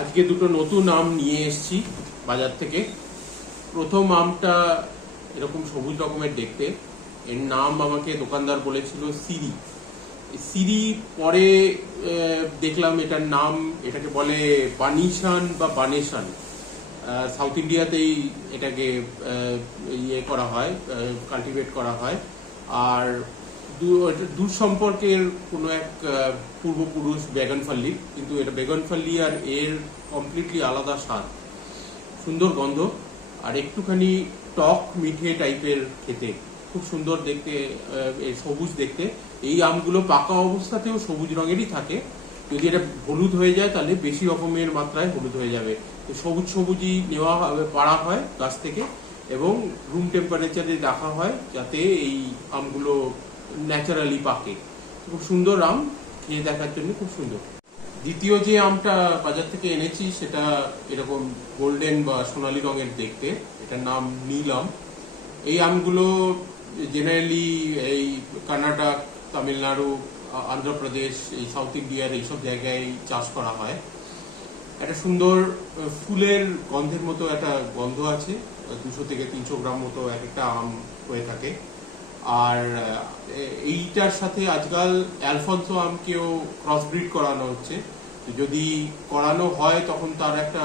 আজকে দুটো নতুন আম নিয়ে এসেছি বাজার থেকে। প্রথম আমটা এরকম সবুজ রকমের দেখতে, এর নাম আমাকে দোকানদার বলেছিল সিরি। সিরি পরে দেখলাম এটার নাম, এটাকে বলে বানিশান বা বানেশান। সাউথ ইন্ডিয়াতেই এটাকে ইয়ে করা হয়, কাল্টিভেট করা হয়। আর দূর সম্পর্কের কোনো এক পূর্বপুরুষ বেগনফাল্লি, কিন্তু এটা বেগনফাল্লি আর এর কমপ্লিটলি আলাদা স্বাদ, সুন্দর গন্ধ আর একটুখানি টক মিঠে টাইপের খেতে, খুব সুন্দর দেখতে, সবুজ দেখতে। এই আমগুলো পাকা অবস্থাতেও সবুজ রঙেরই থাকে, যদি এটা হলুদ হয়ে যায় তাহলে বেশি রকমের মাত্রায় হলুদ হয়ে যাবে। তো সবুজ সবুজই নেওয়া পাড়া হয় গাছ থেকে এবং রুম টেম্পারেচারে রাখা হয় যাতে এই আমগুলো ন্যাচারালি পাকে। খুব সুন্দর আম, খেয়ে দেখার জন্য খুব সুন্দর। দ্বিতীয় যে আমটা বাজার থেকে এনেছি সেটা এরকম গোল্ডেন বা সোনালী রঙের দেখতে, এটার নাম নীল আম। এই আমগুলো জেনারেলি এই কর্ণাটক, তামিলনাড়ু, অন্ধ্রপ্রদেশ, এই সাউথ ইন্ডিয়ার এইসব জায়গায় চাষ করা হয়। একটা সুন্দর ফুলের গন্ধের মতো একটা গন্ধ আছে, 200 থেকে 300 গ্রাম মতো এক একটা আম হয়ে থাকে। আর এইটার সাথে আজকাল অ্যালফনসো আমকেও ক্রসব্রিড করানো হচ্ছে। যদি করানো হয় তখন তার একটা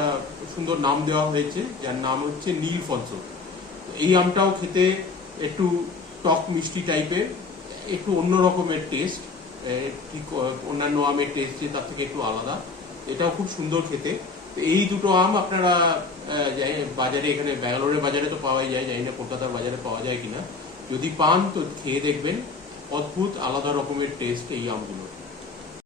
সুন্দর নাম দেওয়া হয়েছে, যার নাম হচ্ছে নীলফনসো। এই আমটাও খেতে একটু টক মিষ্টি টাইপের, একটু অন্য রকমের টেস্ট, ঠিক অন্যান্য আমের টেস্ট যে তার থেকে একটু আলাদা। এটাও খুব সুন্দর খেতে। এই দুটো আম আপনারা বাজারে, এখানে ব্যাঙ্গালোরের বাজারে তো পাওয়াই যায়, জানি না কলকাতার বাজারে পাওয়া যায় কিনা। যদি পান তো খেয়ে দেখবেন, অদ্ভুত আলাদা রকমের টেস্ট এই আমগুলো।